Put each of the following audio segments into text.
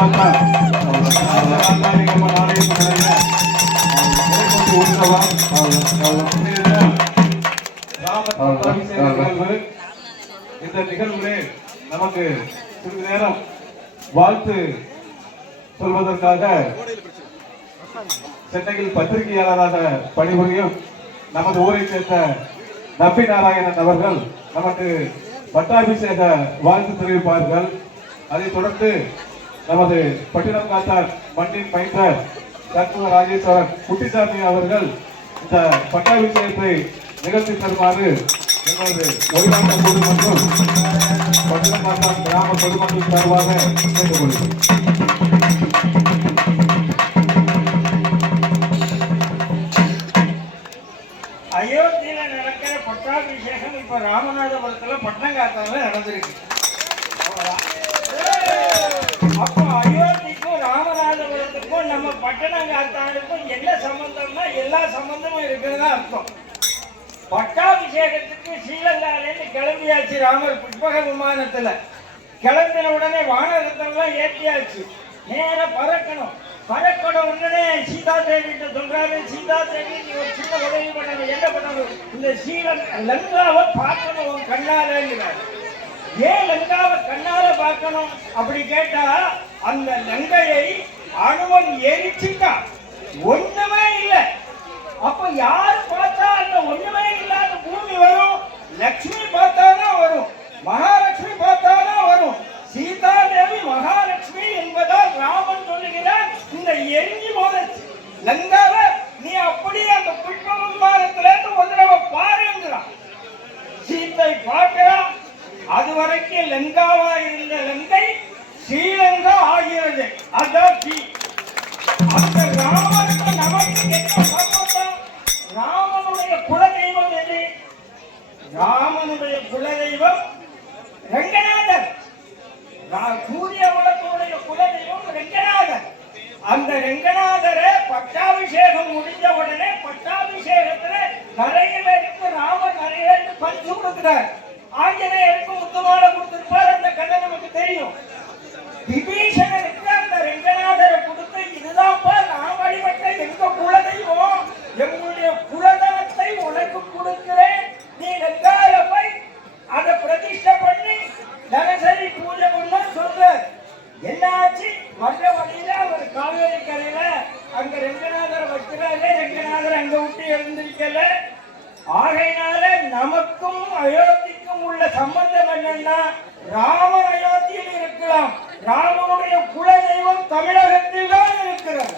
இந்த நிகழ்வுகளே நமக்கு சிறிது நேரம் வாழ்த்து சொல்வதற்காக சென்னையில் பத்திரிகையாளராக பணிபுரியும் நமது ஊரை சேர்ந்த நம்பி நாராயணன் அவர்கள் நமக்கு பட்டாபிஷேக வாழ்த்து தெரிவிப்பார்கள். அதைத் தொடர்ந்து நமது பட்டினம் காத்தார் மண்ணின் மைந்தர் தத்துவ ராஜேஸ்வரன் குட்டிசாமி அவர்கள் இந்த பட்டாபிஷேகத்தை நிகழ்த்தி தருமாறு எங்களது ஒளிநாட்ட குழு மற்றும் பட்டினம் காத்தார் கிராம பொதுமக்கள் சார்பாக கேட்டுக்கொள்கிறேன். அயோத்தியில நடக்கிற பட்டாபிஷேகம் இப்ப ராமநாதபுரத்துல பட்டணங்காத்தால நடந்திருக்கு. அப்போ அயோத்திக்கும் ராமநாதபுரத்துக்கும் நம்ம பட்டணங்காத்தாலுக்கும் என்ன சம்பந்தம்னா எல்லா சம்பந்தமும் இருக்கிறதா அர்த்தம். பட்டாபிஷேகத்துக்கு ஸ்ரீலங்காலேருந்து கிளம்பியாச்சு. ராமர் புஷ்பக விமானத்துல கிளம்பின உடனே வானரத்தெல்லாம் ஏற்றியாச்சு. நேரம் பறக்கணும். உடனே சீதா தேவி சொல்றாரு, சீதா தேவி நீ ஒரு சின்ன உதவி பண்ணணும். என்ன பண்ணணும்? இந்த லங்காவை பார்க்கணும் உன் கண்ணாலங்கிறார். ஏன் லங்காவை கண்ணால பார்க்கணும் அப்படி கேட்டா, அந்த லங்கையை அனுமன் எரிச்சுட்டான், ஒண்ணுமே இல்லை. அப்ப யாரு பார்த்தா அந்த ஒண்ணுமே இல்லாத பூமி வரும்? லட்சுமி பார்த்தாதான் வரும், மகாலட்சுமி பார்த்தாதான் வரும். சீதா தேவி மகாலட்சுமி என்பதால் ராமன் சொல்லுகிறார், இந்த எரிஞ்சு போதச்சு லங்காவ நீ அப்படியே அந்த புஷ்ப விமானத்துல ஒரு தடவை பாருங்கிறான். சீத்தை பார்க்கிறான். அது வரைக்கும் லங்காவா இருந்த லங்கை ஸ்ரீலங்கா ஆகிறது. அதான் அந்த ராமனுக்கு நமக்கு என்ன சம்பந்தம்? ராமனுடைய குலதெய்வம் எது? ராமனுடைய குலதெய்வம் ரங்கநாதர். சூரிய குலத்தினுடைய குலதெய்வம் ரங்கநாதர். அந்த ரங்கநாதரை பட்டாபிஷேகம் முடிஞ்ச உடனே பட்டாபிஷேகத்துல நிறைய பேருக்கு ராமர் நிறைய பேருக்கு பரிசு கொடுக்கிறார். ஆஞ்சநேயருக்கு முத்துமாலை கொடுத்திருப்பார். அந்த கதை நமக்கு தெரியும். விபீஷணனுக்கு அந்த ரங்கநாதரை கொடுத்து, இதுதான்ப்பா நான் வழிபட்ட எங்க குலதெய்வம், எங்களுடைய குலதனத்தை உனக்கு கொடுக்கிறேன், நீ லங்கால போய் அதை பிரதிஷ்டை பண்ணி தினசரி பூஜை பண்ண சொல்ற. என்னாச்சு? வர்ற வழியில அவர் காவேரி கரையில அங்க ரங்கநாதரை வைக்கிறாரு. ரங்கநாதர் அங்க விட்டு எழுந்திருக்கல. ஆகையினால நமக்கும் அயோத்திக்கும் உள்ள சம்பந்தம் என்னன்னா, ராமன் அயோத்தியில் இருக்கலாம், ராமனுடைய குலதெய்வம் தமிழகத்தில் தான் இருக்கிறது.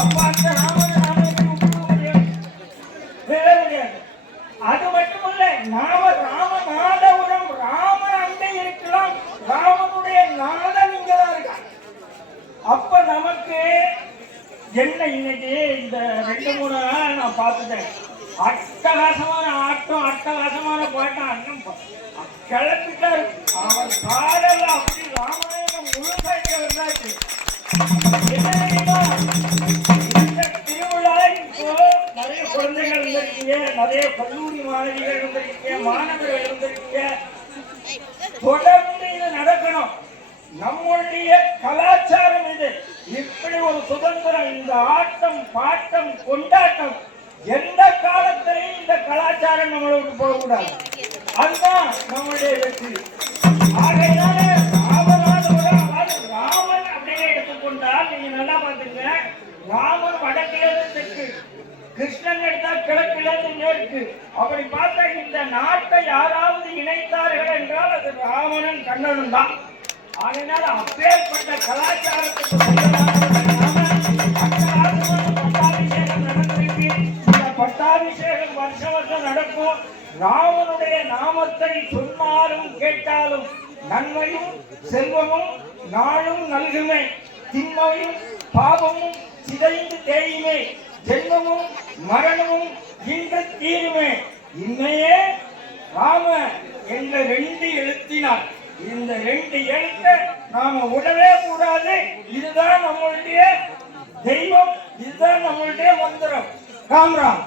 அப்ப அந்த ராமன் அது மட்டுமல்ல, நாம ராமநாதபுரம், ராமன் அங்கே இருக்கலாம், ராமனுடைய நாதன் இங்கதான் இருக்கா. அப்ப நமக்கு என்ன இன்னைக்கு இந்த 2-3 நாள் நான் பார்த்துட்டேன். அட்டகாசமான ஆட்டம், அட்டகாசமான பாட்டம். அண்ணன் கிளப்பிட்டாரு. அவர் பாடல அப்படி ராமாயணம் முழுசாய்க்க வந்தாச்சு. இந்த திருவிழா இப்போ நிறைய குழந்தைகள் இருந்திருக்கீங்க, நிறைய கல்லூரி மாணவிகள் இருந்திருக்கீங்க, மாணவர்கள் இருந்திருக்கீங்க. தொடர்ந்து இது நடக்கணும். நம்முடைய கலாச்சாரம் இது. இப்படி ஒரு சுதந்திரம், இந்த ஆட்டம் பாட்டம் கொண்டாட்டம் எந்த காலத்திலையும் இந்த கலாச்சாரம் நம்மளை விட்டு போகக்கூடாது. அதுதான் நம்முடைய வெற்றி. ஆகையினால ராமநாதபுரம், ராமன் அப்படின்னு எடுத்துக்கொண்டால் நீங்க நல்லா பாத்துங்க. ராமன் வடக்கிலிருந்து தெற்கு, கிருஷ்ணன் எடுத்தா கிழக்கிலிருந்து மேற்கு. அப்படி பார்த்தா இந்த நாட்டை யாராவது இணைத்தார்கள் என்றால் அது ராமனும் கண்ணனும் தான். அதனால அப்பேற்பட்ட கலாச்சாரத்துக்கு பட்டாபிஷேகம் நடந்திருக்கு. இந்த பட்டாபிஷேகம் வருஷம் வருஷம் நடக்கும். ராமனுடைய நாமத்தை சொன்னாலும் கேட்டாலும் நன்மையும் செல்வமும் நாளும் நல்குமே, திண்மையும் பாவமும் சிதைந்து தேயுமே, ஜென்மமும் மரணமும் இன்று தீருமே. இன்னையே ராம என்ற 2 எழுத்தினார். இந்த 2 எழுத்தை நாம விடவே கூடாது. இதுதான் நம்மளுடைய தெய்வம், இதுதான் நம்மளுடைய மந்திரம். ராம் ராம்.